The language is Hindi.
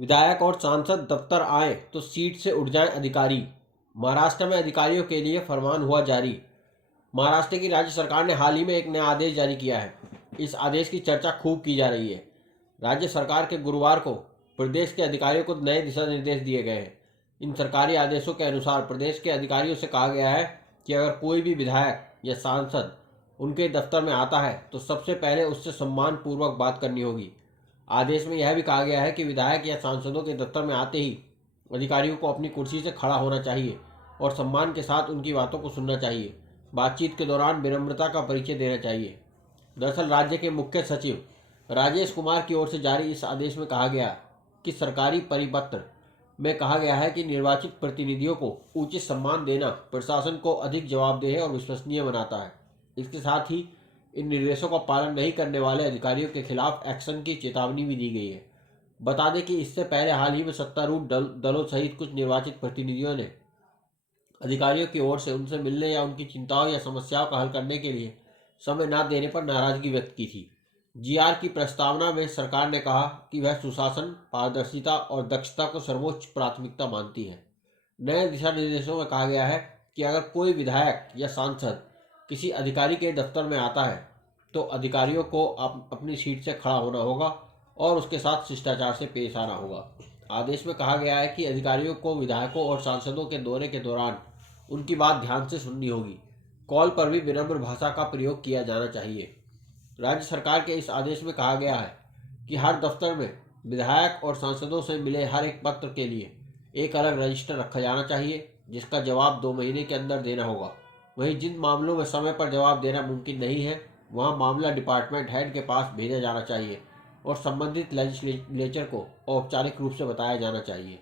विधायक और सांसद दफ्तर आए तो सीट से उठ जाएं अधिकारी। महाराष्ट्र में अधिकारियों के लिए फरमान हुआ जारी। महाराष्ट्र की राज्य सरकार ने हाल ही में एक नया आदेश जारी किया है। इस आदेश की चर्चा खूब की जा रही है। राज्य सरकार के गुरुवार को प्रदेश के अधिकारियों को नए दिशा निर्देश दिए गए हैं। इन सरकारी आदेशों के अनुसार प्रदेश के अधिकारियों से कहा गया है कि अगर कोई भी विधायक या सांसद उनके दफ्तर में आता है तो सबसे पहले उससे सम्मानपूर्वक बात करनी होगी। आदेश में यह भी कहा गया है कि विधायक या सांसदों के दफ्तर में आते ही अधिकारियों को अपनी कुर्सी से खड़ा होना चाहिए और सम्मान के साथ उनकी बातों को सुनना चाहिए। बातचीत के दौरान विनम्रता का परिचय देना चाहिए। दरअसल राज्य के मुख्य सचिव राजेश कुमार की ओर से जारी इस आदेश में कहा गया कि सरकारी परिपत्र में कहा गया है कि निर्वाचित प्रतिनिधियों को उचित सम्मान देना प्रशासन को अधिक जवाबदेह और विश्वसनीय बनाता है। इसके साथ ही इन निर्देशों का पालन नहीं करने वाले अधिकारियों के खिलाफ एक्शन की चेतावनी भी दी गई है। बता दें कि इससे पहले हाल ही में सत्तारूढ़ दलों सहित कुछ निर्वाचित प्रतिनिधियों ने अधिकारियों की ओर से उनसे मिलने या उनकी चिंताओं या समस्याओं का हल करने के लिए समय न देने पर नाराजगी व्यक्त की थी। जीआर की प्रस्तावना में सरकार ने कहा कि वह सुशासन, पारदर्शिता और दक्षता को सर्वोच्च प्राथमिकता मानती है। नए दिशा निर्देशों में कहा गया है कि अगर कोई विधायक या सांसद किसी अधिकारी के दफ्तर में आता है तो अधिकारियों को अपनी सीट से खड़ा होना होगा और उसके साथ शिष्टाचार से पेश आना होगा। आदेश में कहा गया है कि अधिकारियों को विधायकों और सांसदों के दौरे के दौरान उनकी बात ध्यान से सुननी होगी। कॉल पर भी विनम्र भाषा का प्रयोग किया जाना चाहिए। राज्य सरकार के इस आदेश में कहा गया है कि हर दफ्तर में विधायक और सांसदों से मिले हर एक पत्र के लिए एक अलग रजिस्टर रखा जाना चाहिए, जिसका जवाब 2 महीने के अंदर देना होगा। वहीं जिन मामलों में समय पर जवाब देना मुमकिन नहीं है, वहां मामला डिपार्टमेंट हेड के पास भेजा जाना चाहिए और संबंधित लेजिस्लेचर को औपचारिक रूप से बताया जाना चाहिए।